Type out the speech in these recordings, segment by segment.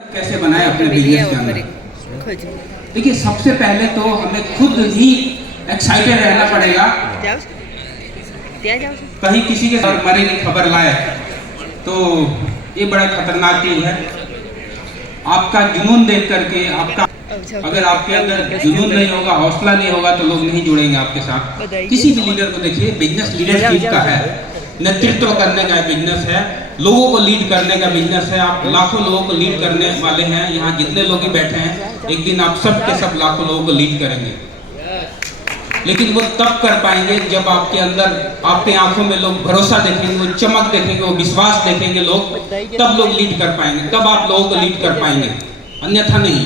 कैसे बनाए अपने बिजनेस के अंदर। देखिए, सबसे पहले तो हमें खुद ही एक्साइटेड रहना पड़ेगा। कहीं किसी के साथ मरे की खबर लाए तो ये बड़ा खतरनाक चीज है। आपका जुनून देख करके अगर आपके अंदर जुनून नहीं होगा, हौसला नहीं होगा, तो लोग नहीं जुड़ेंगे आपके साथ। किसी भी लीडर को देखिए, बिजनेस लीडरशिप का है, नेतृत्व करने का बिजनेस है, लोगों को लीड करने का बिजनेस है। आप लाखों लोगों को लीड करने वाले हैं। यहाँ जितने लोग ही बैठे हैं, एक दिन आप सब के सब लाखों लोगों को लीड करेंगे। लेकिन वो तब कर पाएंगे जब आपके अंदर, आपके आंखों में लोग भरोसा देखेंगे, वो चमक देखेंगे, वो विश्वास देखेंगे लोग, तब लोग लीड कर पाएंगे, तब आप लोगों को लीड कर पाएंगे, अन्यथा नहीं।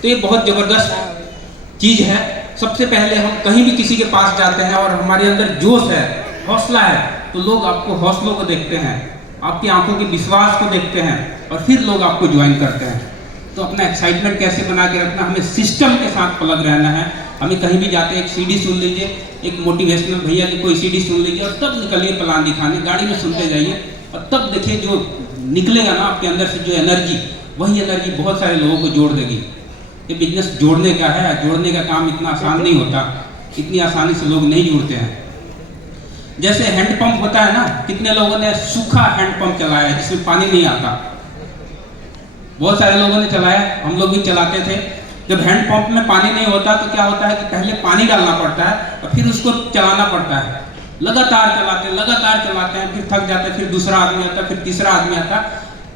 तो ये बहुत जबरदस्त चीज है। सबसे पहले हम कहीं भी किसी के पास जाते हैं और हमारे अंदर जोश है, हौसला है, तो लोग आपको हौसलों को देखते हैं, आपकी आंखों के विश्वास को देखते हैं और फिर लोग आपको ज्वाइन करते हैं। तो अपना एक्साइटमेंट कैसे बना के रखना, हमें सिस्टम के साथ पलग रहना है। हमें कहीं भी जाते हैं, एक सीडी सुन लीजिए, एक मोटिवेशनल भैया की कोई सीडी सुन लीजिए और तब निकलिए प्लान दिखाने। गाड़ी में सुनते जाइए और तब देखिए जो निकलेगा ना आपके अंदर से, जो एनर्जी, वही एनर्जी बहुत सारे लोगों को जोड़ देगी। ये बिजनेस जोड़ने का है। जोड़ने का काम इतना आसान नहीं होता, इतनी आसानी से लोग नहीं जुड़ते हैं। जैसे हैंडपंप होता है ना, कितने लोगों ने सूखा हैंडपंप चलाया जिसमें पानी नहीं आता। बहुत सारे लोगों ने चलाया, हम लोग भी चलाते थे। जब हैंडपंप में पानी नहीं होता तो क्या होता है कि पहले पानी डालना पड़ता है और फिर उसको चलाना पड़ता है। लगातार चलाते हैं, फिर थक जाते हैं, फिर दूसरा आदमी आता है, फिर तीसरा आदमी आता है,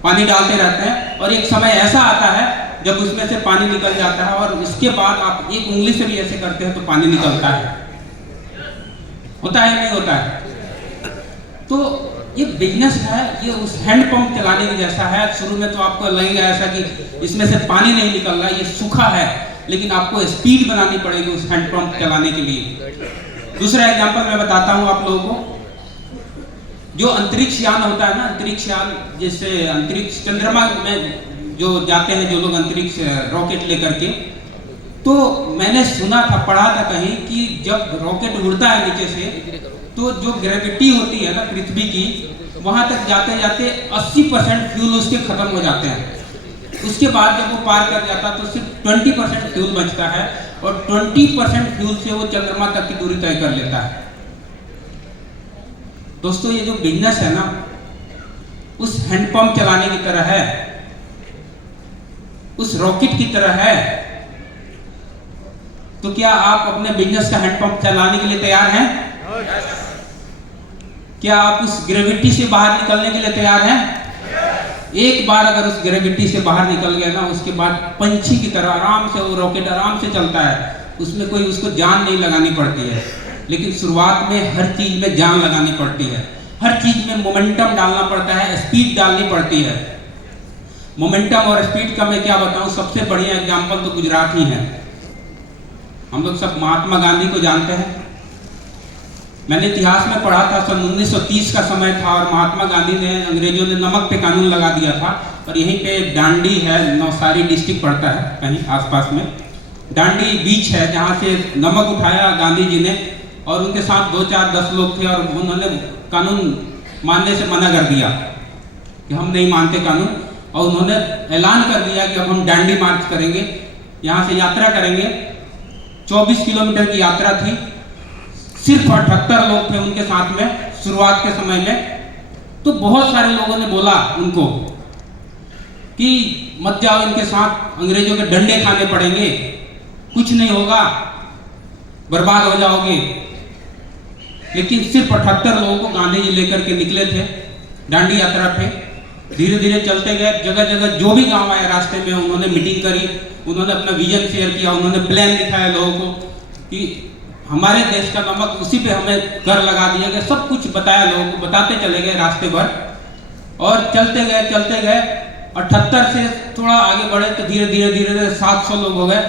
पानी डालते रहते हैं और एक समय ऐसा आता है जब उसमें से पानी निकल जाता है और इसके बाद आप एक उंगली से भी ऐसे करते हैं तो पानी निकलता है। होता है नहीं होता है? तो ये बिजनेस है, ये उस हैंडपंप चलाने के जैसा है। शुरू में तो आपको लगेगा ऐसा कि इसमें से पानी नहीं निकल रहा, ये सूखा है, लेकिन आपको स्पीड बनानी पड़ेगी उस हैंडपंप चलाने के लिए। दूसरा एग्जांपल मैं बताता हूँ आप लोगों को। जो अंतरिक्ष यान होता है ना, अंतरिक्ष यान, जैसे अंतरिक्ष चंद्रमा में जो जाते हैं, जो लोग अंतरिक्ष रॉकेट लेकर के, तो मैंने सुना था, पढ़ा था कहीं कि जब रॉकेट उड़ता है नीचे से, तो जो ग्रेविटी होती है ना पृथ्वी की, वहां तक जाते जाते 80% फ्यूल उसके खत्म हो जाते हैं। उसके बाद जब वो पार कर जाता तो सिर्फ 20% फ्यूल बचता है और 20% फ्यूल से वो चंद्रमा तक की दूरी तय कर लेता है। दोस्तों, ये जो बिजनेस है ना, उस हैंडपंप चलाने की तरह है, उस रॉकेट की तरह है। तो क्या आप अपने बिजनेस का हैंडपंप चलाने के लिए तैयार हैं? क्या आप उस ग्रेविटी से बाहर निकलने के लिए तैयार हैं? एक बार अगर उस ग्रेविटी से बाहर निकल गया ना, उसके बाद पंछी की तरह आराम से वो रॉकेट आराम से चलता है। उसमें कोई उसको जान नहीं लगानी पड़ती है। लेकिन शुरुआत में हर चीज में जान लगानी पड़ती है, हर चीज में मोमेंटम डालना पड़ता है, स्पीड डालनी पड़ती है। मोमेंटम और स्पीड का मैं क्या बताऊं, सबसे बढ़िया एग्जाम्पल तो गुजरात ही है। हम लोग सब महात्मा गांधी को जानते हैं। मैंने इतिहास में पढ़ा था, सन 1930 का समय था और महात्मा गांधी ने, अंग्रेजों ने नमक पे कानून लगा दिया था। और यहीं पे डांडी है, नवसारी डिस्ट्रिक्ट पड़ता है कहीं आसपास में, डांडी बीच है, जहाँ से नमक उठाया गांधी जी ने और उनके साथ 2, 4, 10 लोग थे और उन्होंने कानून मानने से मना कर दिया कि हम नहीं मानते कानून। और उन्होंने ऐलान कर दिया कि अब हम डांडी मार्च करेंगे, यहाँ से यात्रा करेंगे। 24 किलोमीटर की यात्रा थी। सिर्फ 78 लोग थे उनके साथ में शुरुआत के समय में। तो बहुत सारे लोगों ने बोला उनको कि मत जाओ इनके साथ, अंग्रेजों के डंडे खाने पड़ेंगे, कुछ नहीं होगा, बर्बाद हो जाओगे। लेकिन सिर्फ 78 लोगों को गांधी जी लेकर के निकले थे डांडी यात्रा पे। धीरे धीरे चलते गए, जगह जगह जो भी गांव आए रास्ते में उन्होंने मीटिंग करी, उन्होंने अपना विजन शेयर किया, उन्होंने प्लान दिखाया लोगों को कि हमारे देश का नमक, उसी पे हमें कर लगा दिया गया। सब कुछ बताया लोगों को, बताते चले गए रास्ते भर और चलते गए 78 से थोड़ा आगे बढ़े तो धीरे धीरे 700 लोग हो गए,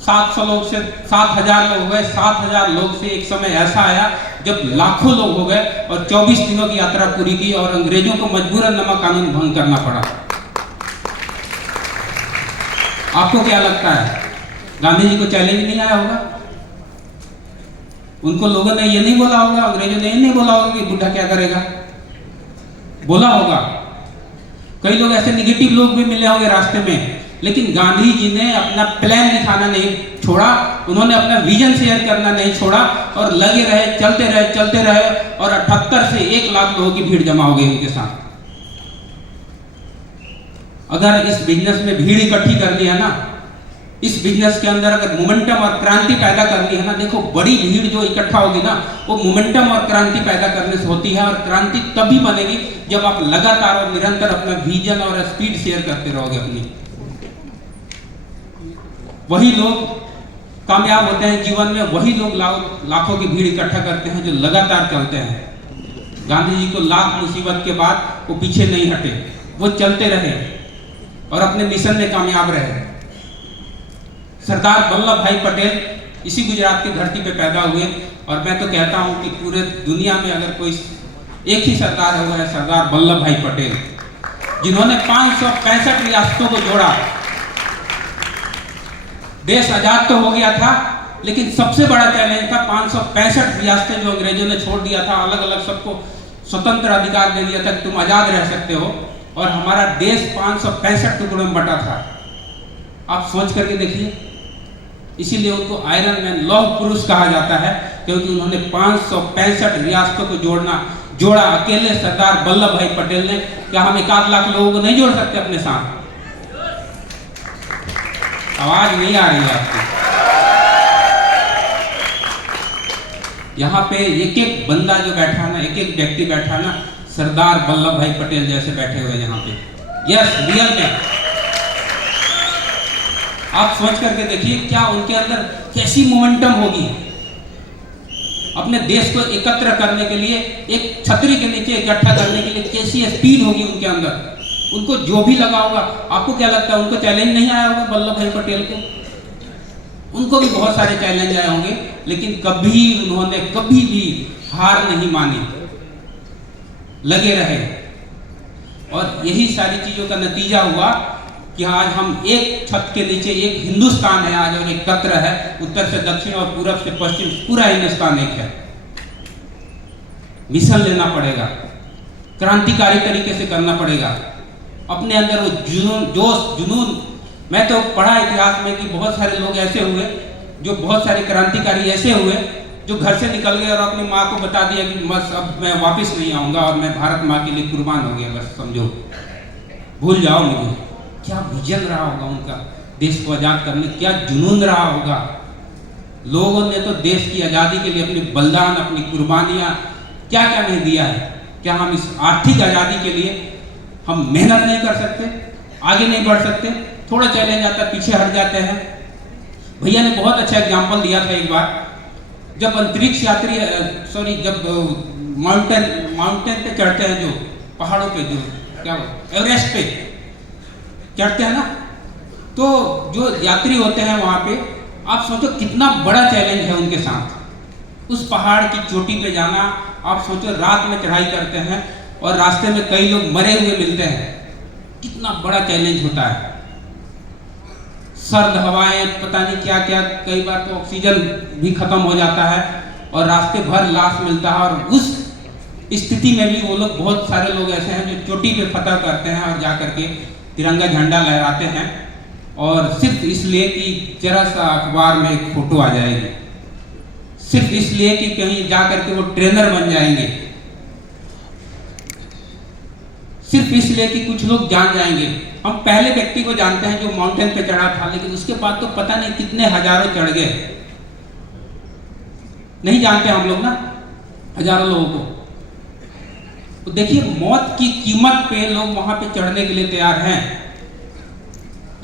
700 लोग से 7000 लोग हो गए, 7000 लोग से एक समय ऐसा आया जब लाखों लोग हो गए और 24 दिनों की यात्रा पूरी की और अंग्रेजों को मजबूरन नमक कानून भंग करना पड़ा। आपको क्या लगता है, गांधी जी को चैलेंज नहीं आया होगा? उनको लोगों ने ये नहीं बोला होगा, अंग्रेजों ने ये नहीं बोला होगा कि बुढ़ा क्या करेगा? बोला होगा। कई लोग ऐसे निगेटिव लोग भी मिले होंगे रास्ते में, लेकिन गांधी जी ने अपना प्लान दिखाना नहीं छोड़ा, उन्होंने अपना विजन शेयर करना नहीं छोड़ा और लगे रहे, चलते रहे और 78 से 1 लाख लोगों की भीड़ जमा हो गई उनके साथ। अगर इस बिजनेस में भीड़ इकट्ठी करनी है ना, इस बिजनेस के अंदर अगर मोमेंटम और क्रांति पैदा करनी है ना, देखो बड़ी भीड़ जो इकट्ठा होगी ना, वो मोमेंटम और क्रांति पैदा करने से होती है। और क्रांति तभी बनेगी जब आप लगातार और निरंतर अपना विजन और स्पीड शेयर करते रहोगे अपनी। वही लोग कामयाब होते हैं जीवन में, वही लोग लाखों की भीड़ इकट्ठा करते हैं जो लगातार चलते हैं। गांधी जी को लाख मुसीबत के बाद वो पीछे नहीं हटे, वो चलते रहे और अपने मिशन में कामयाब रहे। सरदार वल्लभ भाई पटेल इसी गुजरात की धरती पे पैदा हुए और मैं तो कहता हूं कि पूरे दुनिया में अगर कोई एक ही सरदार है वो है सरदार वल्लभ भाई पटेल, जिन्होंने 565 रियासतों को जोड़ा। देश आजाद तो हो गया था, लेकिन सबसे बड़ा चैलेंज था 565 रियासतें जो अंग्रेजों ने छोड़ दिया था, अलग अलग सबको स्वतंत्र अधिकार दे दिया था कि तुम आजाद रह सकते हो, और हमारा देश 565 टुकड़ों में बटा था। आप सोच करके देखिए, इसीलिए उनको आयरन मैन, लौह पुरुष कहा जाता है, क्योंकि उन्होंने 565 रियासतों को जोड़ा अकेले सरदार वल्लभ भाई पटेल ने। क्या हम 1 लाख लोगों को नहीं जोड़ सकते अपने साथ? आवाज नहीं आ रही है आपकी। यहाँ पे एक एक बंदा जो बैठा ना, एक एक व्यक्ति बैठा ना, सरदार वल्लभ भाई पटेल जैसे बैठे हुए यहाँ पे। यस, रियल में आप सोच करके देखिए क्या उनके अंदर कैसी मोमेंटम होगी अपने देश को एकत्र करने के लिए, एक छतरी के नीचे इकट्ठा करने के लिए कैसी स्पीड होगी उनके अंदर। उनको जो भी लगा होगा, आपको क्या लगता है उनको चैलेंज नहीं आया होगा वल्लभ भाई पटेल को? उनको भी बहुत सारे चैलेंज आए होंगे, लेकिन कभी उन्होंने कभी भी हार नहीं मानी, लगे रहे। और यही सारी चीजों का नतीजा हुआ कि आज हम एक छत के नीचे, एक हिंदुस्तान है आज और एकत्र है, उत्तर से दक्षिण और पूरब से पश्चिम, पूरा हिंदुस्तान एक है। मिशन लेना पड़ेगा, क्रांतिकारी तरीके से करना पड़ेगा, अपने अंदर वो जुनून। मैं तो पढ़ा इतिहास में कि बहुत सारे लोग ऐसे हुए, जो बहुत सारे क्रांतिकारी ऐसे हुए जो घर से निकल गए और अपनी माँ को बता दिया कि बस अब मैं वापस नहीं आऊंगा और मैं भारत माँ के लिए कुर्बान हो गया, बस समझो, भूल जाओ मुझे। क्या विजन रहा होगा उनका देश को आजाद करने, क्या जुनून रहा होगा। लोगों ने तो देश की आजादी के लिए अपनी बलिदान, अपनी कुर्बानियां क्या क्या नहीं दिया है। क्या हम इस आर्थिक आजादी के लिए हम मेहनत नहीं कर सकते, आगे नहीं बढ़ सकते? थोड़ा चैलेंज आता है, पीछे हट जाते हैं। भैया ने बहुत अच्छा एग्जाम्पल दिया था एक बार, जब अंतरिक्ष यात्री जब माउंटेन पे चढ़ते हैं, जो पहाड़ों पे, जो क्या एवरेस्ट पे चढ़ते हैं ना, तो जो यात्री होते हैं वहां पे, आप सोचो कितना बड़ा चैलेंज है उनके साथ। उस पहाड़ की चोटी पे जाना, आप सोचो रात में चढ़ाई करते हैं और रास्ते में कई लोग मरे हुए मिलते हैं, कितना बड़ा चैलेंज होता है। सर्द हवाएं, पता नहीं क्या क्या, कई बार तो ऑक्सीजन भी खत्म हो जाता है और रास्ते भर लाश मिलता है। और उस स्थिति में भी वो लोग, बहुत सारे लोग ऐसे हैं जो चोटी पे फतह करते हैं और जा करके तिरंगा झंडा लहराते हैं, और सिर्फ इसलिए कि जरा सा अखबार में एक फोटो आ जाएगी, सिर्फ इसलिए कि कहीं जा करके वो ट्रेनर बन जाएंगे, सिर्फ इसलिए कि कुछ लोग जान जाएंगे। हम पहले व्यक्ति को जानते हैं जो माउंटेन पे चढ़ा था, लेकिन उसके बाद तो पता नहीं कितने हजारों चढ़ गए। नहीं जानते हम लोग ना हजारों लोगों को। तो देखिए, मौत की कीमत पे लोग वहां पे चढ़ने के लिए तैयार हैं,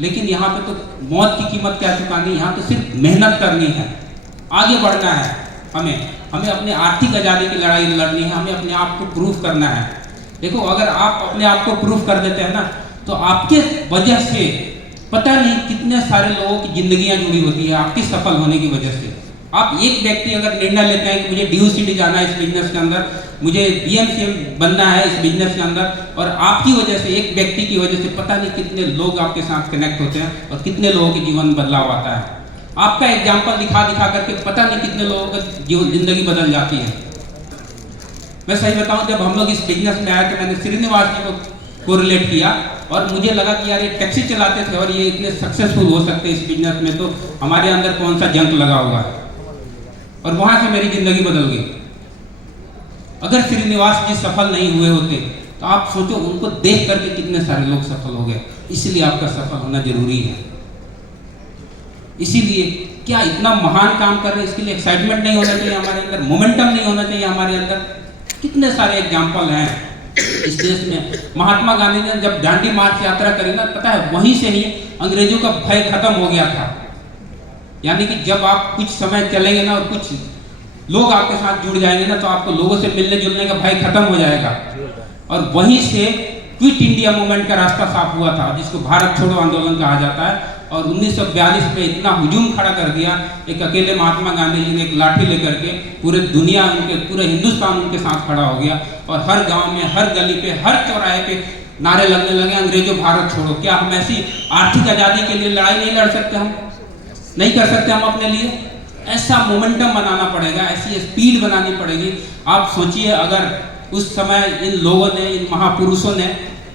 लेकिन यहाँ पे तो मौत की कीमत क्या चुकानी, यहाँ तो सिर्फ मेहनत करनी है, आगे बढ़ना है। हमें अपने आर्थिक आजादी की लड़ाई लड़नी है, हमें अपने आप को प्रूफ करना है। देखो, अगर आप अपने आप को प्रूफ कर देते हैं ना, तो आपके वजह से पता नहीं कितने सारे लोगों की जिंदगियां जुड़ी होती है आपकी सफल होने की वजह से। आप एक व्यक्ति अगर निर्णय लेते हैं कि मुझे DUCD जाना है इस बिजनेस के अंदर, मुझे BMCM बनना है इस बिजनेस के अंदर, और आपकी वजह से, एक व्यक्ति की वजह से पता नहीं कितने लोग आपके साथ कनेक्ट होते हैं और कितने लोगों के जीवन में बदलाव आता है। आपका एग्जाम्पल दिखा दिखा करके पता नहीं कितने लोगों की जिंदगी बदल जाती है। मैं सही बताऊं, जब हम लोग इस बिजनेस में आए तो मैंने श्रीनिवास जी को कोरिलेट किया और मुझे लगा कि यार ये टैक्सी चलाते थे और ये इतने सक्सेसफुल हो सकते इस बिजनेस में, तो हमारे अंदर कौन सा जंक लगा हुआ है। और वहां से मेरी जिंदगी बदल गई। अगर श्रीनिवास जी सफल नहीं हुए होते तो आप सोचो उनको देख करके कितने सारे लोग सफल हो गए। इसीलिए आपका सफल होना जरूरी है। इसीलिए क्या इतना महान काम कर रहे हैं, इसके लिए एक्साइटमेंट नहीं होना चाहिए हमारे अंदर, मोमेंटम नहीं होना चाहिए हमारे अंदर। कितने सारे एग्जाम्पल हैं इस देश में। महात्मा गांधी ने जब दांडी मार्च यात्रा करी ना, पता है वहीं से ही अंग्रेजों का भय खत्म हो गया था। यानी कि जब आप कुछ समय चलेंगे ना और कुछ लोग आपके साथ जुड़ जाएंगे ना, तो आपको लोगों से मिलने जुलने का भय खत्म हो जाएगा। और वहीं से क्विट इंडिया मूवमेंट का रास्ता साफ हुआ था, जिसको भारत छोड़ो आंदोलन कहा जाता है। और 1942 में इतना हुजूम खड़ा कर दिया एक अकेले महात्मा गांधी जी ने, एक लाठी लेकर के पूरे दुनिया उनके, पूरे हिंदुस्तान उनके साथ खड़ा हो गया। और हर गांव में, हर गली पे, हर चौराहे पे नारे लगने लगे, अंग्रेजों भारत छोड़ो। क्या हम ऐसी आर्थिक आज़ादी के लिए लड़ाई नहीं लड़ सकते? हम नहीं कर सकते हम अपने लिए? ऐसा मोमेंटम बनाना पड़ेगा, ऐसी स्पीड बनानी पड़ेगी। आप सोचिए अगर उस समय इन लोगों ने, इन महापुरुषों ने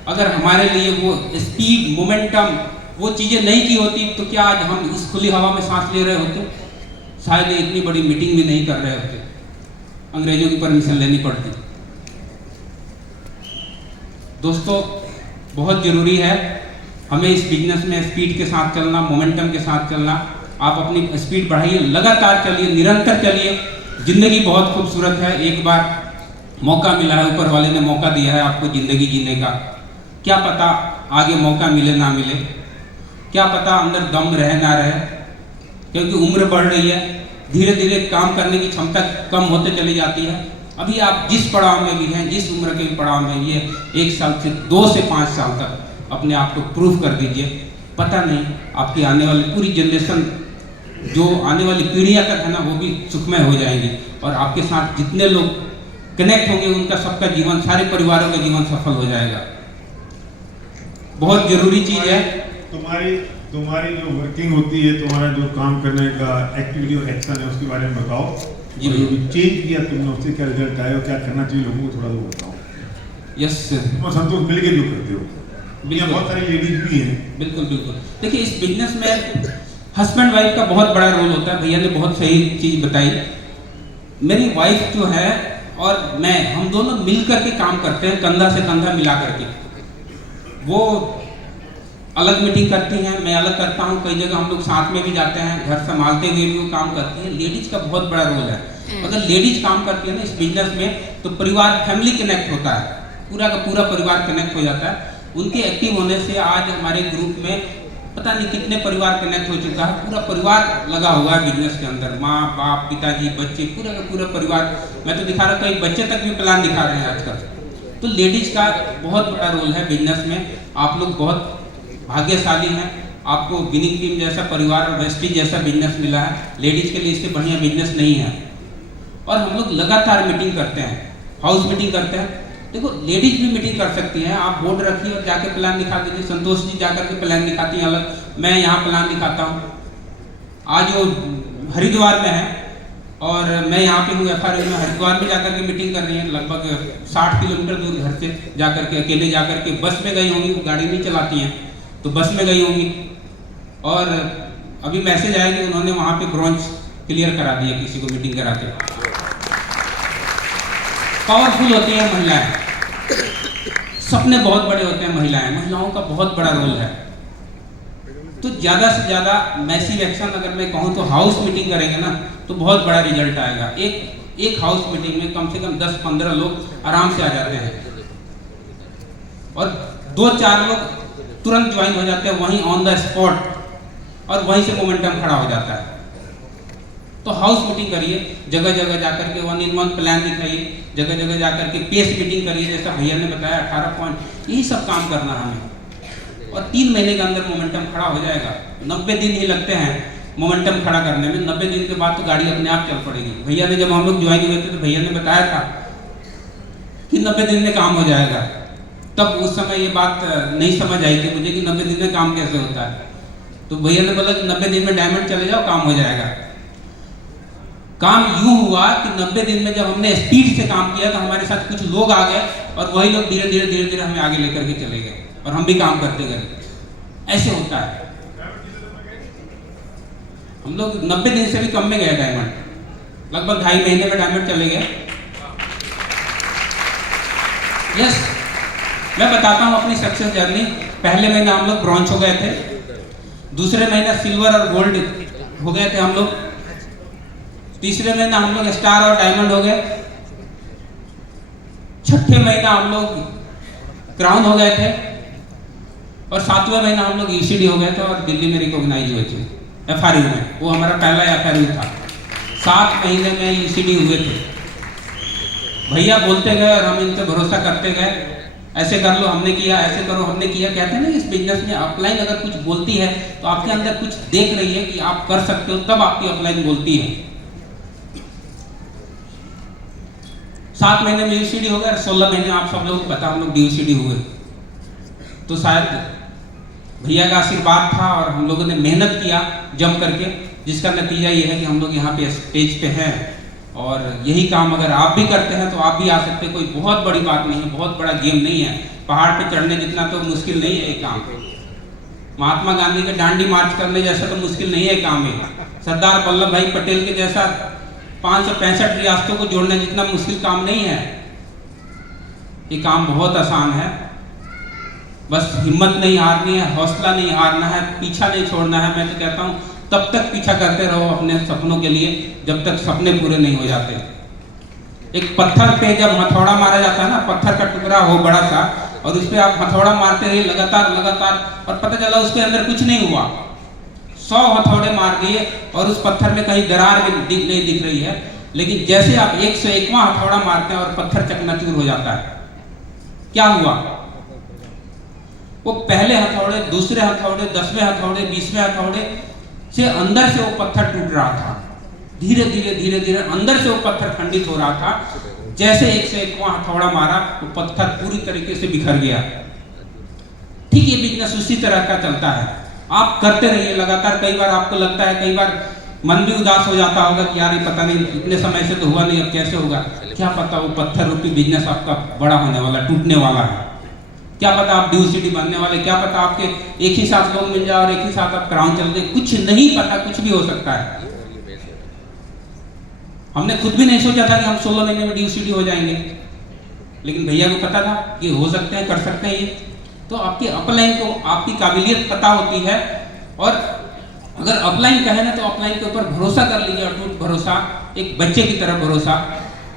अगर हमारे लिए वो स्पीड, मोमेंटम, वो चीज़ें नहीं की होती, तो क्या आज हम इस खुली हवा में सांस ले रहे होते? शायद इतनी बड़ी मीटिंग भी नहीं कर रहे होते, अंग्रेजों की परमिशन लेनी पड़ती। दोस्तों, बहुत ज़रूरी है हमें इस बिजनेस में स्पीड के साथ चलना, मोमेंटम के साथ चलना। आप अपनी स्पीड बढ़ाइए, लगातार चलिए, निरंतर चलिए। ज़िंदगी बहुत खूबसूरत है। एक बार मौका मिला है, ऊपर वाले ने मौका दिया है आपको ज़िंदगी जीने का। क्या पता आगे मौका मिले ना मिले, क्या पता अंदर दम रहे ना रहे, क्योंकि उम्र बढ़ रही है, धीरे धीरे काम करने की क्षमता कम होते चली जाती है। अभी आप जिस पड़ाव में भी हैं, जिस उम्र के भी पड़ाव में भी है, 1 साल से 2 से 5 साल तक अपने आप को प्रूव कर दीजिए। पता नहीं आपकी आने वाली पूरी जनरेशन, जो आने वाली पीढ़ियाँ तक है ना, वो भी सुखमय हो जाएंगी। और आपके साथ जितने लोग कनेक्ट होंगे, उनका सबका जीवन, सारे परिवारों का जीवन सफल हो जाएगा। बहुत जरूरी चीज़ है। तुम्हारी जो वर्किंग होती है, तुम्हारा जो काम करने का एक्टिविटी और एक्शन है, उसके बारे में बताओ। जी जो भी चेंज किया तुमने, उससे क्या रिजल्ट आया और क्या करना चाहिए लोगों को, थोड़ा सा बताओ। Yes sir. तुम संतोष मिलकर जो करते हो, बहुत सारी लेडीज भी हैं। बिल्कुल बिल्कुल। देखिए, इस बिजनेस में हस्बैंड वाइफ का बहुत बड़ा रोल होता है। भैया ने बहुत सही चीज़ बताई। मेरी वाइफ जो है और मैं, हम दोनों मिल करके काम करते हैं, कंधा से कंधा मिला करके। वो अलग मीटिंग करती हैं, मैं अलग करता हूँ। कई जगह हम लोग साथ में भी जाते हैं, घर संभालते हुए भी वो काम करती हैं। लेडीज का बहुत बड़ा रोल है। अगर लेडीज काम करती है ना इस बिजनेस में, तो परिवार, फैमिली कनेक्ट होता है, पूरा का पूरा परिवार कनेक्ट हो जाता है। उनके एक्टिव होने से आज हमारे ग्रुप में पता नहीं कितने परिवार कनेक्ट हो चुका है। पूरा परिवार लगा हुआ है बिजनेस के अंदर, माँ बाप, पिताजी, बच्चे, पूरा का पूरा परिवार। मैं तो दिखा रहा हूँ, कई बच्चे तक भी प्लान दिखा रहे हैं आजकल। तो लेडीज का बहुत बड़ा रोल है बिजनेस में। आप लोग बहुत भाग्यशाली हैं, आपको विनिंग टीम जैसा परिवार और वेस्टीज जैसा बिजनेस मिला है। लेडीज के लिए इससे बढ़िया बिजनेस नहीं है। और हम लोग लगातार मीटिंग करते हैं, हाउस मीटिंग करते हैं। देखो, लेडीज भी मीटिंग कर सकती हैं। आप बोर्ड रखिए और जाके प्लान दिखा दीजिए। संतोष जी जाकर के प्लान दिखाती हैं अलग, मैं यहाँ प्लान दिखाता हूँ। आज वो हरिद्वार में है और मैं यहाँ पे हूँ FRU में। हरिद्वार में जाकर के मीटिंग कर रही है, लगभग 60 किलोमीटर दूर घर से जाकर के, अकेले जाकर के। बस में गई होंगी, वो गाड़ी नहीं चलाती हैं, तो बस में गई होंगी। और अभी मैसेज आया कि उन्होंने वहाँ पे ब्रोंज क्लियर करा दिया किसी को मीटिंग करा के। पावरफुल होती हैं महिलाएं, सपने बहुत बड़े होते हैं महिलाएं। महिलाओं का बहुत बड़ा रोल है। तो ज़्यादा से ज़्यादा मैसिव एक्शन, अगर मैं कहूँ तो हाउस मीटिंग करेंगे ना, तो बहुत बड़ा रिजल्ट आएगा। एक हाउस मीटिंग में कम से कम 10-15 लोग आराम से आ जाते हैं और 2-4 लोग तुरंत ज्वाइन हो जाते हैं वहीं ऑन द स्पॉट, और वहीं से मोमेंटम खड़ा हो जाता है। तो हाउस मीटिंग करिए, जगह जगह जाकर के 1-in-1 प्लान दिखाइए, जगह जगह जाकर के पेस मीटिंग करिए, जैसा भैया ने बताया 18 पॉइंट, यही सब काम करना है हमें। और 3 महीने के अंदर मोमेंटम खड़ा हो जाएगा। 90 दिन ही लगते हैं मोमेंटम खड़ा करने में। 90 दिन के बाद तो गाड़ी अपने आप चल पड़ेगी। भैया ने, जब हम लोग ज्वाइन हुए थे, तो भैया ने बताया था कि 90 दिन में काम हो जाएगा। तब उस समय ये बात नहीं समझ आई थी मुझे कि 90 दिन में काम कैसे होता है। तो भैया ने बोला कि 90 दिन में डायमंड चले जाओ, काम हो जाएगा। काम यूं हुआ कि 90 दिन में जब हमने स्पीड से काम किया, तो हमारे साथ कुछ लोग आ गए और वही लोग धीरे धीरे हमें आगे लेकर के चले गए। और हम भी काम करते गए। ऐसे होता है। हम लोग 90 दिन से भी कम में गए डायमंड, लगभग 2.5 महीने में डायमंड चले गए। यस, मैं बताता हूँ अपनी सक्सेस जर्नी। पहले महीना हम लोग ब्रॉन्ज हो गए थे, दूसरे महीना सिल्वर और गोल्ड हो गए थे हम लोग, तीसरे महीना हम लोग स्टार और डायमंड हो गए, छठे महीना हम लोग क्राउन हो गए थे, और 7वें महीना हम लोग यूसीडी हो गए थे और दिल्ली में रिकॉग्नाइज हुए थे एफआरयू में। वो हमारा पहला एफआरयू था। 7 महीने में यूसीडी हुए थे। भैया बोलते गए और हम इनसे भरोसा करते गए, ऐसे कर लो, हमने किया, ऐसे करो, हमने किया। कहते हैं ना, इस बिजनेस में अपलाइन अगर कुछ बोलती है तो आपके अंदर कुछ देख रही है कि आप कर सकते हो, तब आपकी अपलाइन बोलती है। 7 महीने में यूसीडी हो गया, 16 महीने आप सब लोग पता हम लोग डीयूसीडी हुए। तो शायद भैया का आशीर्वाद था और हम लोगों ने मेहनत किया जम करके, जिसका नतीजा ये है कि हम लोग यहाँ पे स्टेज पे हैं। और यही काम अगर आप भी करते हैं तो आप भी आ सकते हैं। कोई बहुत बड़ी बात नहीं है, बहुत बड़ा गेम नहीं है। पहाड़ पे चढ़ने जितना तो मुश्किल नहीं है ये काम। महात्मा गांधी के डांडी मार्च करने जैसा तो मुश्किल नहीं है काम है। सरदार वल्लभ भाई पटेल के जैसा 565 रियासतों को जोड़ना जितना मुश्किल काम नहीं है। ये काम बहुत आसान है। बस हिम्मत नहीं हारनी है, हौसला नहीं हारना है, पीछा नहीं छोड़ना है। मैं तो कहता हूँ तब तक पीछा करते रहो अपने सपनों के लिए जब तक सपने पूरे नहीं हो जाते। एक पत्थर पे जब हथौड़ा मारा जाता है ना, पत्थर का टुकड़ा हो बड़ा सा, और उस पर आप हथौड़ा मारते रहिए लगातार लगातार, और पता चला उसके अंदर कुछ नहीं हुआ। 100 हथौड़े मार दिए और उस पत्थर में कहीं दरार भी नहीं दिख रही है। लेकिन जैसे आप 101वां हथौड़ा मारते हैं और पत्थर चकनाचूर हो जाता है, क्या हुआ? वो पहले हथौड़े, दूसरे हथौड़े, 10वें हथौड़े, 20वें हथौड़े से अंदर से वो पत्थर टूट रहा था। धीरे धीरे धीरे धीरे अंदर से वो पत्थर खंडित हो रहा था। जैसे 101वां हथौड़ा मारा, वो पत्थर पूरी तरीके से बिखर गया। ठीक ये बिजनेस उसी तरह का चलता है। आप करते रहिए लगातार। कई बार आपको लगता है, कई बार मन भी उदास हो जाता होगा कि यार ये पता नहीं इतने समय से तो हुआ नहीं, अब कैसे होगा। क्या पता वो पत्थर रूपी बिजनेस आपका बड़ा होने वाला, टूटने वाला है। क्या पता आप डीयूसीडी बनने वाले, क्या पता आपके एक ही साथ लोग मिल जाए और एक ही साथ आप क्राउन चल दे। कुछ नहीं पता, कुछ भी हो सकता है। हमने खुद भी नहीं सोचा था कि हम 16 महीने में डीयूसीडी हो जाएंगे, लेकिन भैया को पता था कि हो सकते हैं, कर सकते हैं ये। तो आपकी अपलाइन को आपकी काबिलियत पता होती है, और अगर अपलाइन कहे ना तो अपलाइन के ऊपर भरोसा कर लीजिए, अटूट भरोसा, एक बच्चे की तरह भरोसा।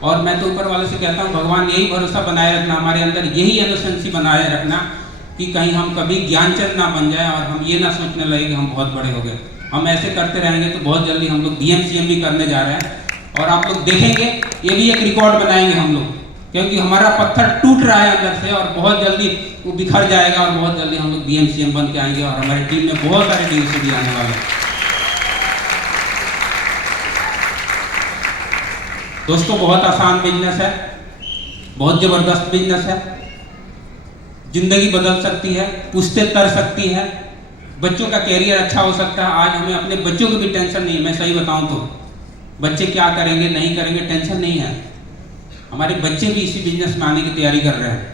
और मैं तो ऊपर वाले से कहता हूँ, भगवान यही भरोसा बनाए रखना हमारे अंदर, यही इनोसेंसी बनाए रखना कि कहीं हम कभी ज्ञानचंद ना बन जाए और हम ये ना सोचने लगे कि हम बहुत बड़े हो गए। हम ऐसे करते रहेंगे तो बहुत जल्दी हम लोग BMCM भी करने जा रहे हैं, और आप लोग देखेंगे ये भी एक रिकॉर्ड बनाएंगे हम लोग, क्योंकि हमारा पत्थर टूट रहा है अंदर से और बहुत जल्दी वो बिखर जाएगा और बहुत जल्दी हम लोग BMCM बन के आएंगे और हमारी टीम में बहुत सारे डीयूसीडी आने वाले हैं। दोस्तों, बहुत आसान बिजनेस है, बहुत जबरदस्त बिजनेस है। जिंदगी बदल सकती है, पुश्तें तर सकती है, बच्चों का कैरियर अच्छा हो सकता है। आज हमें अपने बच्चों की भी टेंशन नहीं है। मैं सही बताऊं तो बच्चे क्या करेंगे नहीं करेंगे टेंशन नहीं है। हमारे बच्चे भी इसी बिजनेस में आने की तैयारी कर रहे हैं,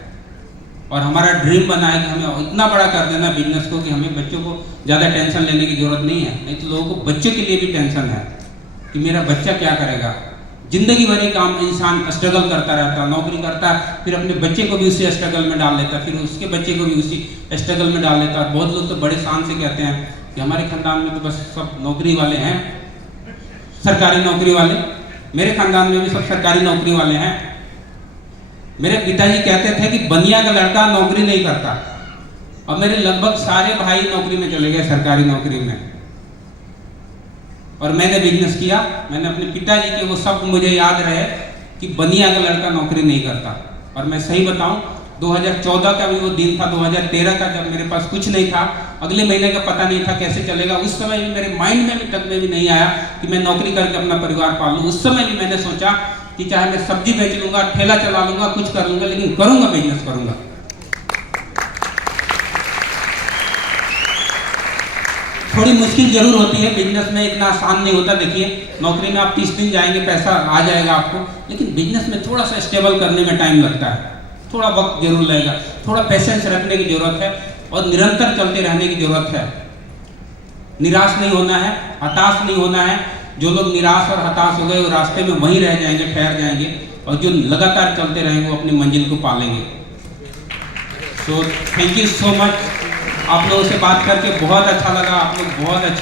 और हमारा ड्रीम बना है कि हमें इतना बड़ा कर देना बिजनेस को कि हमें बच्चों को ज़्यादा टेंशन लेने की जरूरत नहीं है। नहीं तो लोगों को बच्चों के लिए भी टेंशन है कि मेरा बच्चा क्या करेगा। जिंदगी भर ही काम इंसान स्ट्रगल करता रहता है, नौकरी करता है, फिर अपने बच्चे को भी उसी स्ट्रगल में डाल लेता है, फिर उसके बच्चे को भी उसी स्ट्रगल में डाल लेता है। बहुत लोग तो बड़े शान से कहते हैं कि हमारे खानदान में तो बस सब नौकरी वाले हैं, सरकारी नौकरी वाले। मेरे खानदान में भी सब सरकारी नौकरी वाले हैं। मेरे पिताजी कहते थे कि बनिया का लड़का नौकरी नहीं करता, और मेरे लगभग सारे भाई नौकरी में चले गए, सरकारी नौकरी में। और मैंने बिजनेस किया। मैंने अपने पिताजी के वो शब्द मुझे याद रहे कि बनिया का लड़का नौकरी नहीं करता। और मैं सही बताऊं, 2014 का भी वो दिन था, 2013 का, जब मेरे पास कुछ नहीं था, अगले महीने का पता नहीं था कैसे चलेगा। उस समय भी मेरे माइंड में भी तक में भी नहीं आया कि मैं नौकरी करके अपना परिवार पाल लूँ। उस समय भी मैंने सोचा कि चाहे मैं सब्जी बेच लूंगा, ठेला चला लूंगा, कुछ कर लूंगा, लेकिन करूंगा, बिजनेस करूंगा। थोड़ी मुश्किल जरूर होती है बिजनेस में, इतना आसान नहीं होता। देखिए, नौकरी में आप 30 दिन जाएंगे, पैसा आ जाएगा आपको, लेकिन बिजनेस में थोड़ा सा स्टेबल करने में टाइम लगता है। थोड़ा वक्त जरूर लगेगा, थोड़ा पेशेंस रखने की जरूरत है और निरंतर चलते रहने की जरूरत है। निराश नहीं होना है, हताश नहीं होना है। जो लोग निराश और हताश हो गए वो रास्ते में वहीं रह जाएंगे, ठहर जाएंगे, और जो लगातार चलते रहेंगे वो अपनी मंजिल को पालेंगे। So thank you so much. आप लोगों से बात करके बहुत अच्छा लगा, आप लोग बहुत अच्छे